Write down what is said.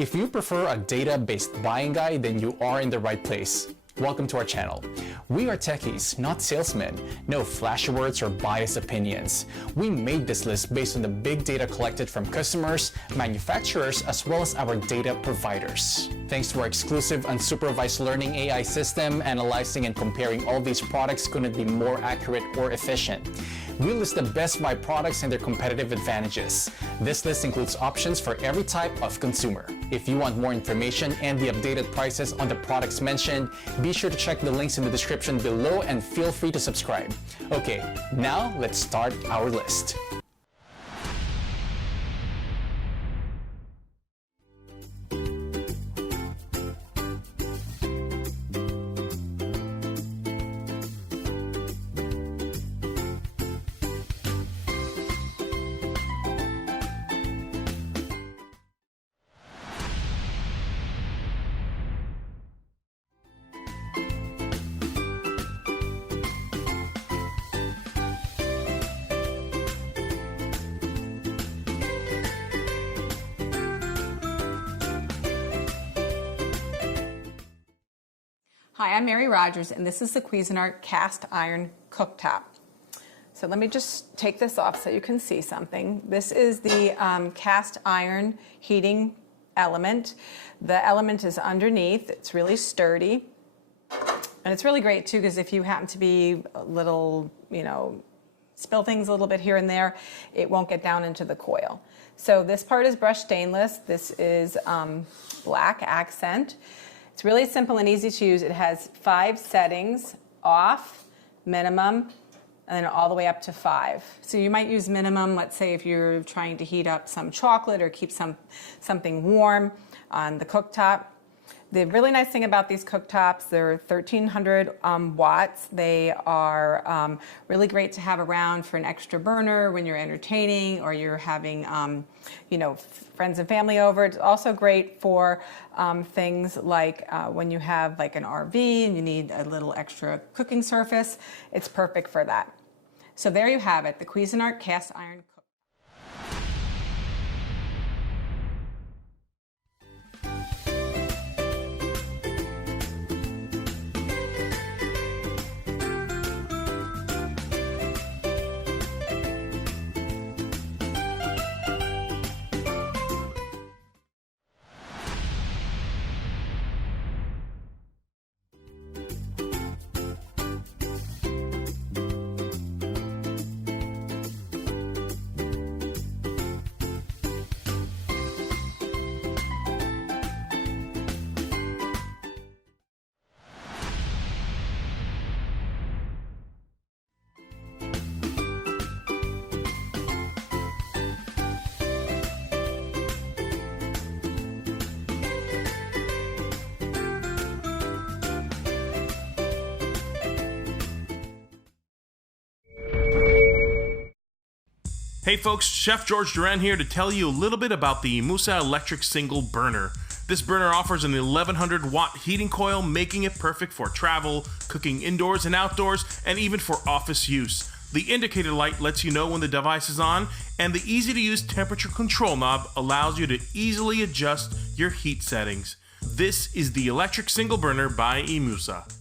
If you prefer a data-based buying guide, then you are in the right place. Welcome to our channel. We are techies, not salesmen. No flashy words or biased opinions. We made this list based on the big data collected from customers, manufacturers, as well as our data providers. Thanks to our exclusive unsupervised learning AI system, analyzing and comparing all these products couldn't be more accurate or efficient. We list the best buy products and their competitive advantages. This list includes options for every type of consumer. If you want more information and the updated prices on the products mentioned, be sure to check the links in the description below and feel free to subscribe. Okay, now let's start our list. Hi, I'm Mary Rogers, and this is the Cuisinart cast iron cooktop. So let me just take this off so you can see something. This is the cast iron heating element. The element is underneath. It's really sturdy. And it's really great too, because if you happen to be a little, spill things a little bit here and there, it won't get down into the coil. So this part is brushed stainless. This is black accent. It's really simple and easy to use. It has 5 settings: off, minimum, and then all the way up to 5. So you might use minimum, let's say if you're trying to heat up some chocolate or keep something warm on the cooktop. The really nice thing about these cooktops, they're 1300 watts. They are really great to have around for an extra burner when you're entertaining or you're having, friends and family over. It's also great for things like when you have like an RV and you need a little extra cooking surface. It's perfect for that. So there you have it, the Cuisinart cast iron cooktop. Hey folks, Chef George Duran here to tell you a little bit about the IMUSA electric single burner. This burner offers an 1100 watt heating coil, making it perfect for travel, cooking indoors and outdoors, and even for office use. The indicator light lets you know when the device is on, and the easy to use temperature control knob allows you to easily adjust your heat settings. This is the electric single burner by IMUSA.